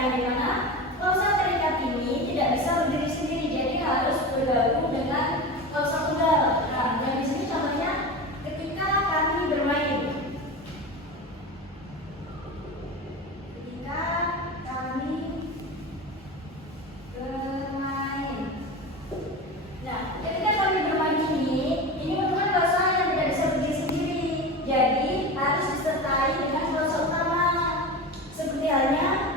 yang dimana klausa terikat ini tidak bisa berdiri sendiri, jadi harus bergabung dengan klausa tunggal. Nah, yang di sini contohnya ketika kami bermain. Ketika kami bermain. Nah, ketika kami bermain ini merupakan klausa yang tidak bisa berdiri sendiri, jadi harus disertai dengan klausa utama. Seperti halnya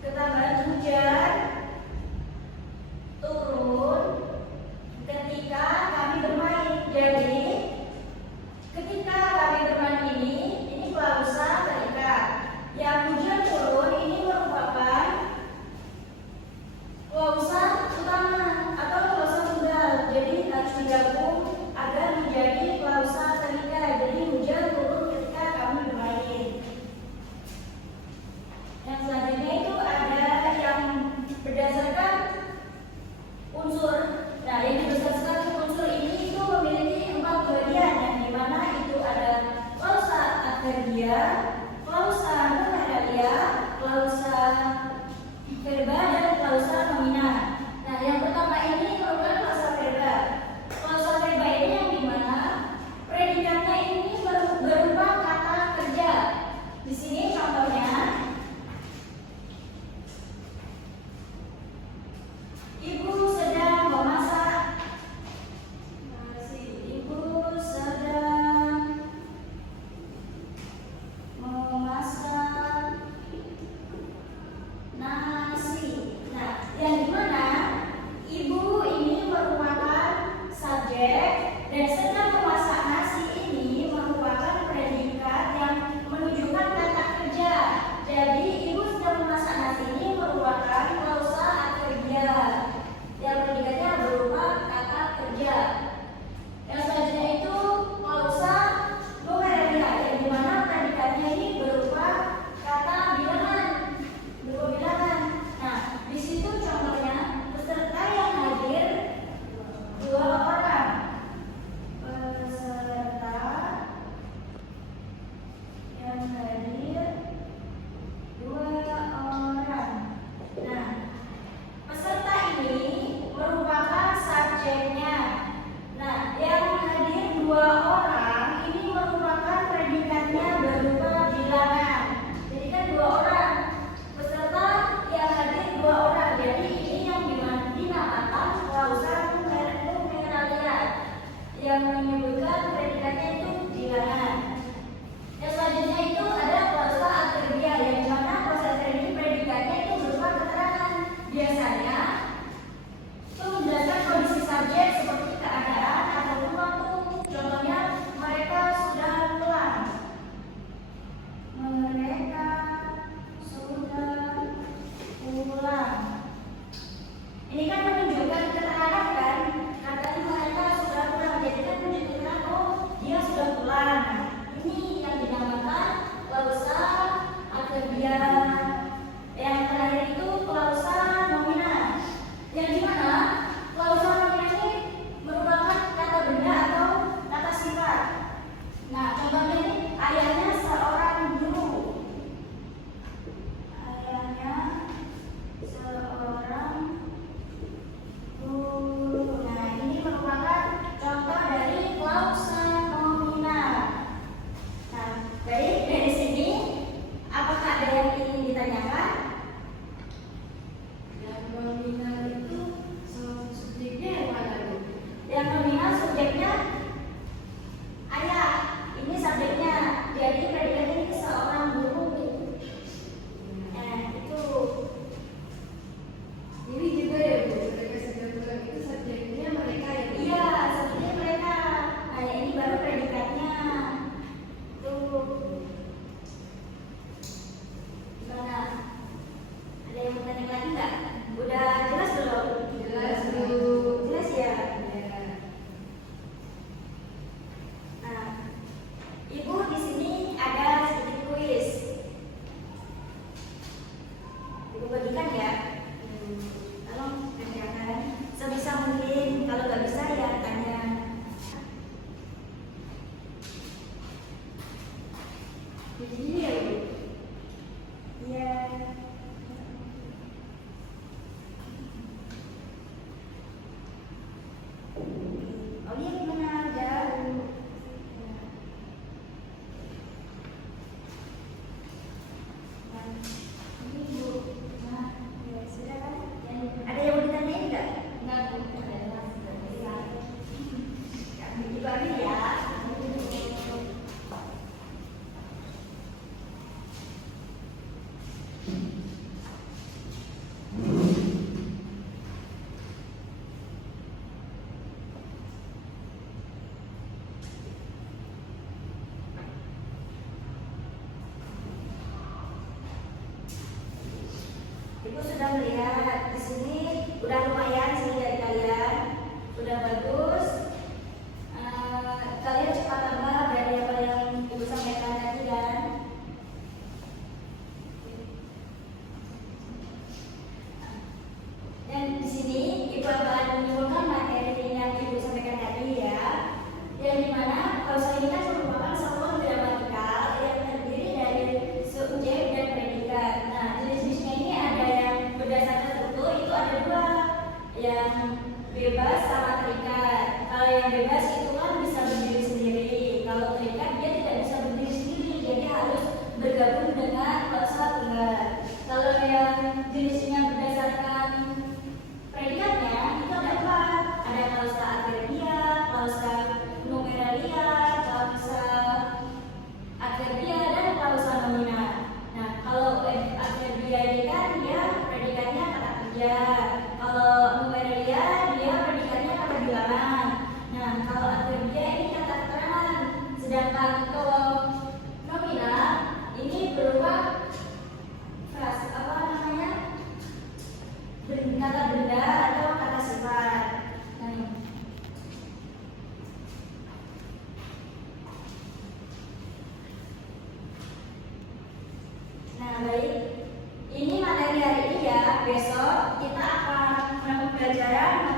ketambahan hujan turun ketika kami bermain. Jadi ketika kami bermain ini klausa terikat. Yang hujan turun ini merupakan klausa utama atau klausa tunggal. Jadi harus digabung agar menjadi klausa terikat. Jadi hujan turun ketika kami bermain. Yang selanjutnya itu ada yang berdasarkan unsur. Nah, yang berdasarkan unsur ini itu memiliki 4 bagian, yang dimana itu ada klausa adverbial, klausa numeralia, klausa verba, dan klausa nomina. Nah, yang pertama ini merupakan klausa verba. Klausa verba ini yang dimana predikatnya ini berupa kata kerja. Di sini contohnya Ibu sedang memasak nasi. Ibu sedang memasak nasi. Nah, yang dimana ibu ini merupakan subjek dan sedang memasak nasi ini merupakan predikat yang menunjukkan kata kerja. Jadi ibu sedang memasak nasi ini merupakan klausa adverbial yang predikatnya berupa kata kerja. Yang selanjutnya itu klausa numeralia, yang dimana predikatnya ini berupa kata bilangan, berupa bilangan. Nah, di situ contohnya peserta yang hadir 2 orang. Peserta yang hadir 2 orang. Nah, peserta ini merupakan subjeknya. Nah, yang hadir 2 orang ini merupakan predikatnya berupa bilangan. Jadi kan 2 orang. Peserta yang hadir 2 orang. Jadi ini yang dinamakan klausa numeralia, yang menyebutkan predikatnya itu bilangan. Yang selanjutnya itu ada klausa adverbial, yang dimana klausa adverbial ini predikatnya itu berupa keterangan. Biasanya itu menjelaskan kondisi subjek seperti keadaan ataupun waktu. Contohnya mereka sudah pulang. Mereka sudah pulang. Ini kan menunjukkan keterangan kan? Katanya mereka sudah pulang. Jadi kan menunjukkan dia sudah pulang. Ini yang dinamakan klausa adverbial. Yang terakhir itu klausa nomina, yang dimana klausa nomina ini merupakan kata benda atau kata sifat. Nah, contohnya ini ayahnya seorang guru. Ayahnya seorang guru. Nah, ini merupakan contoh dari klausa nomina. Nah, baik, dari sini apakah ada yang ingin Ibu sudah melihat di sini udah lumayan sih dari kalian, udah bagus. Kalian cepat tambah dari apa yang Ibu sampaikan tadi kan. Dan di sini Ibu akan menyimpulkan materi yang Ibu sampaikan tadi ya, yang dimana kausal ini kan merupakan satuan gramatikal yang terdiri dari subjek dan predikat. Nah, jenis-jenisnya ini ada yang berdasar tertentu, itu ada dua, yang bebas sama terikat. Kalau yang bebas itu kan bisa berdiri sendiri, kalau terikat dia tidak bisa berdiri sendiri, jadi harus bergabung dengan klausa tunggal. Kalau yang jenisnya berdasarkan predikatnya itu ada empat, ada klausa adverbia, klausa numeralia, klausa adverbia, dan klausa nomina. Nah, kalau adverbia ini kan dia predikatnya kata kerja, kalau numeralia dia predikatnya kata bilangan. Nah, kalau adverbia ini kata keterangan, sedangkan kalau nomina ini berupa frase apa namanya, kata benda atau kata sifat. Nah, baik. Ini materi hari ini ya. Besok kita akan melakukan pembelajaran